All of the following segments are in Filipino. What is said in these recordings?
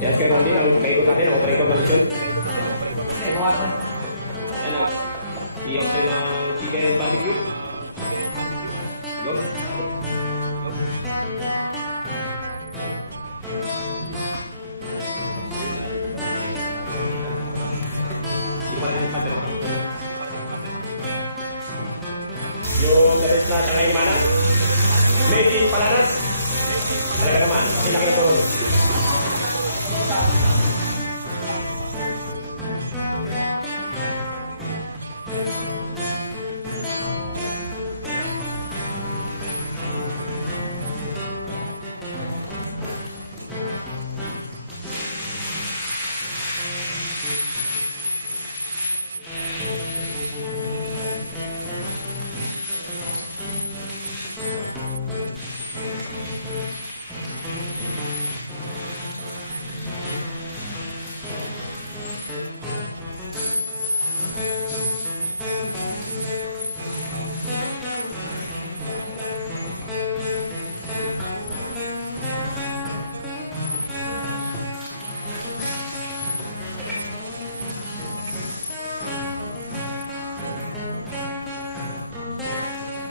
Yan kay Rondy, ang kaikot natin, ang operator na lechon. Yan ang iyong na chicken barbecue. Yun. Yung labis na siya ngayon mana, made in Palanas. Talaga naman, kasi laki na turon.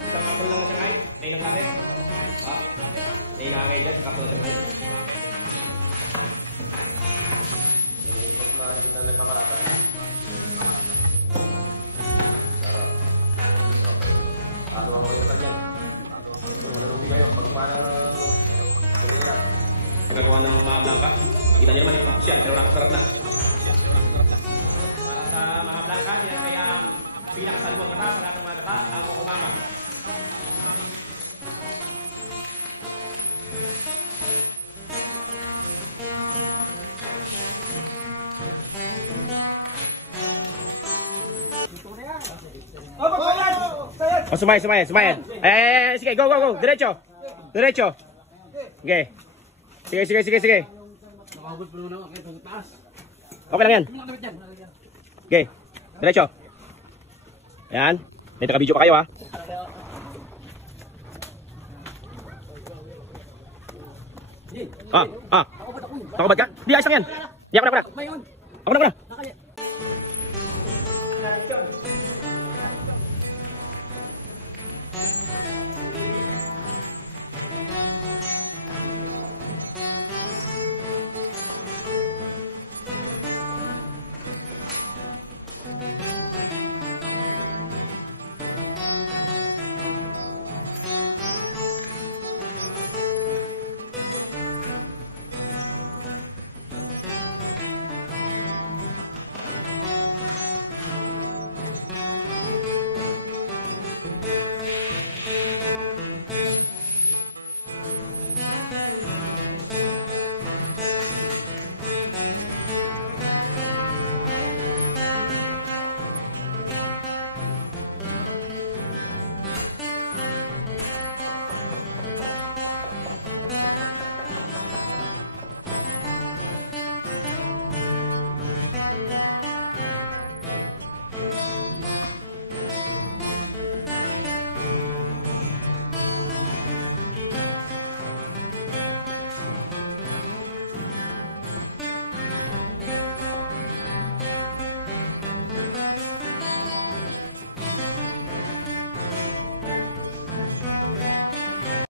Kapon lang na siya kain. Nainang natin. Ha? Nainang kain dyan. Kapon lang siya kain. Hindi kita nagpaparata. Sarap. Ano ang mga kanya? Malulungi kayo. Pagmana na pagkagawa ng Maha Blanca. Kita niyo naman siya. Pero nakasarap na. Para sa Maha Blanca, yan kaya pinakasaluang kata sa lahat ng mga kata ang kukumama. Oh, sumayan. Sige, go. Diretso. Okay. Sige. Okay lang yan. Okay. Diretso. Yan. May naka-video pa kayo, ha? Takobad ka? Di, ayos lang yan. Di, ako na.